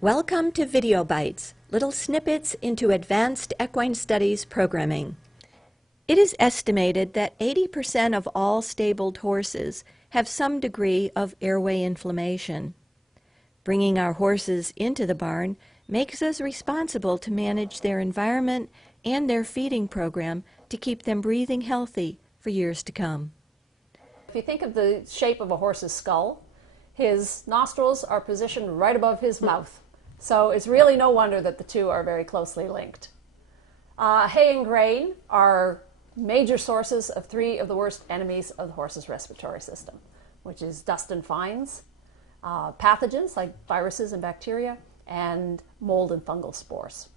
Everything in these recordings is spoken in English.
Welcome to Video Bites, little snippets into advanced equine studies programming. It is estimated that 80% of all stabled horses have some degree of airway inflammation. Bringing our horses into the barn makes us responsible to manage their environment and their feeding program to keep them breathing healthy for years to come. If you think of the shape of a horse's skull, his nostrils are positioned right above his mouth. So it's really no wonder that the two are very closely linked. Hay and grain are major sources of three of the worst enemies of the horse's respiratory system, which is dust and fines, pathogens like viruses and bacteria, and mold and fungal spores.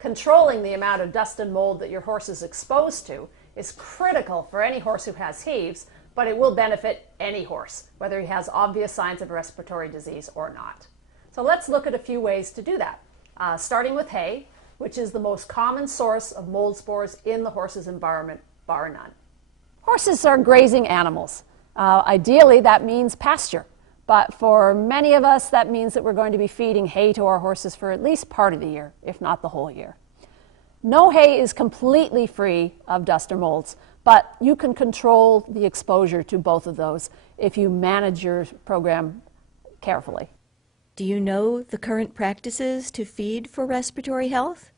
Controlling the amount of dust and mold that your horse is exposed to is critical for any horse who has heaves, but it will benefit any horse, whether he has obvious signs of respiratory disease or not. So let's look at a few ways to do that, starting with hay, which is the most common source of mold spores in the horse's environment, bar none. Horses are grazing animals. Ideally, that means pasture. But for many of us, that means that we're going to be feeding hay to our horses for at least part of the year, if not the whole year. No hay is completely free of dust or molds, but you can control the exposure to both of those if you manage your program carefully. Do you know the current practices to feed for respiratory health?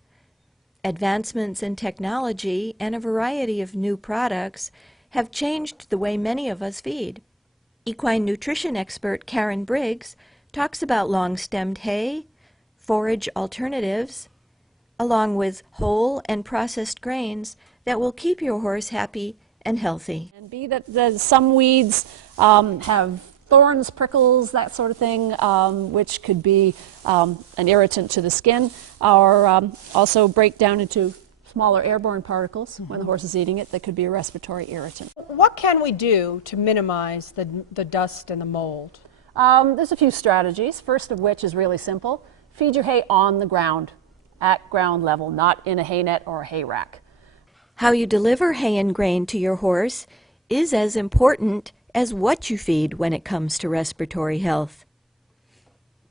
Advancements in technology and a variety of new products have changed the way many of us feed. Equine nutrition expert Karen Briggs talks about long-stemmed hay, forage alternatives, along with whole and processed grains that will keep your horse happy and healthy. And be that some weeds have thorns, prickles, that sort of thing, which could be an irritant to the skin, or also break down into smaller airborne particles when the horse is eating it that could be a respiratory irritant. What can we do to minimize the dust and the mold? There's a few strategies, first of which is really simple. Feed your hay on the ground, at ground level, not in a hay net or a hay rack. How you deliver hay and grain to your horse is as important as what you feed when it comes to respiratory health.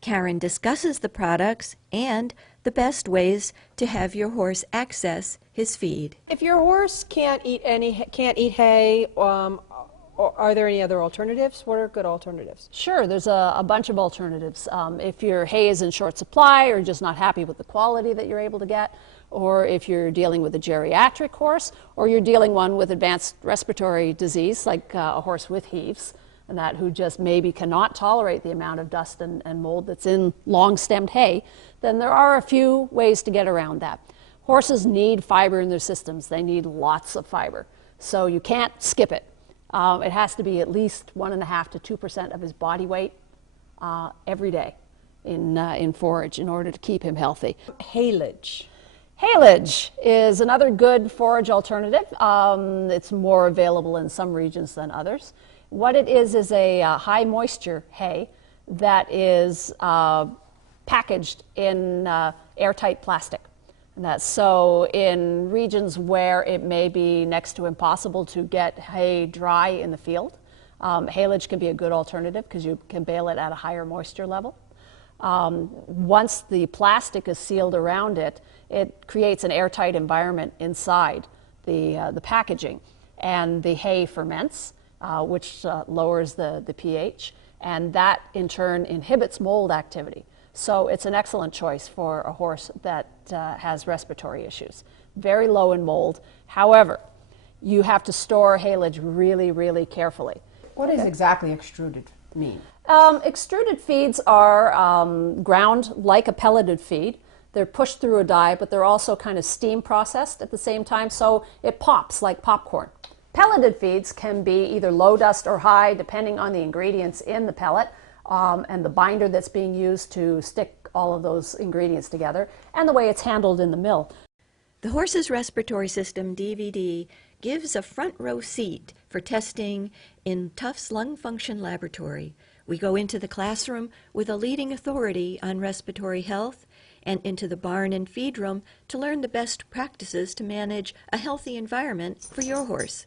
Karen discusses the products and the best ways to have your horse access his feed. If your horse can't eat hay, are there any other alternatives? What are good alternatives? Sure, there's a bunch of alternatives. If your hay is in short supply or just not happy with the quality that you're able to get, or if you're dealing with a geriatric horse, or you're dealing one with advanced respiratory disease, like a horse with heaves, and that who just maybe cannot tolerate the amount of dust and mold that's in long-stemmed hay, then there are a few ways to get around that. Horses need fiber in their systems. They need lots of fiber. So you can't skip it. It has to be at least 1.5% to 2% of his body weight every day in forage in order to keep him healthy. Haylage. Haylage is another good forage alternative. It's more available in some regions than others. What it is a high moisture hay that is packaged in airtight plastic. And that's so in regions where it may be next to impossible to get hay dry in the field, haylage can be a good alternative because you can bale it at a higher moisture level. Once the plastic is sealed around it, it creates an airtight environment inside the packaging, and the hay ferments, which lowers the pH, and that in turn inhibits mold activity. So it's an excellent choice for a horse that has respiratory issues. Very low in mold. However, you have to store haylage really, really carefully. What does exactly extruded mean? Extruded feeds are ground like a pelleted feed. They're pushed through a die, but they're also kind of steam processed at the same time, so it pops like popcorn. Pelleted feeds can be either low dust or high, depending on the ingredients in the pellet and the binder that's being used to stick all of those ingredients together, and the way it's handled in the mill. The Horse's Respiratory System DVD gives a front row seat for testing in Tufts Lung Function Laboratory. We go into the classroom with a leading authority on respiratory health and into the barn and feed room to learn the best practices to manage a healthy environment for your horse.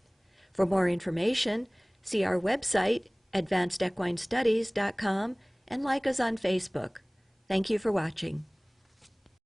For more information, see our website, advancedequinestudies.com, and like us on Facebook. Thank you for watching.